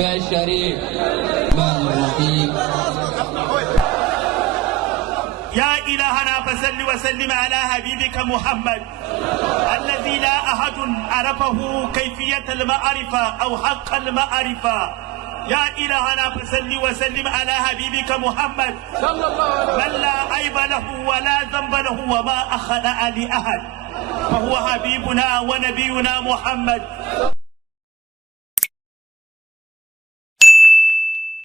الشريف الرحمن الرحيم. يا إلهنا فصل وسلم على حبيبك محمد الذي لا أحد عرفه كيفية المعرفة أو حق المعرفة. يا إلهنا فصل وسلم على حبيبك محمد من لا عيب له ولا ذنب له وما أخطأ لأحد، فهو حبيبنا ونبينا محمد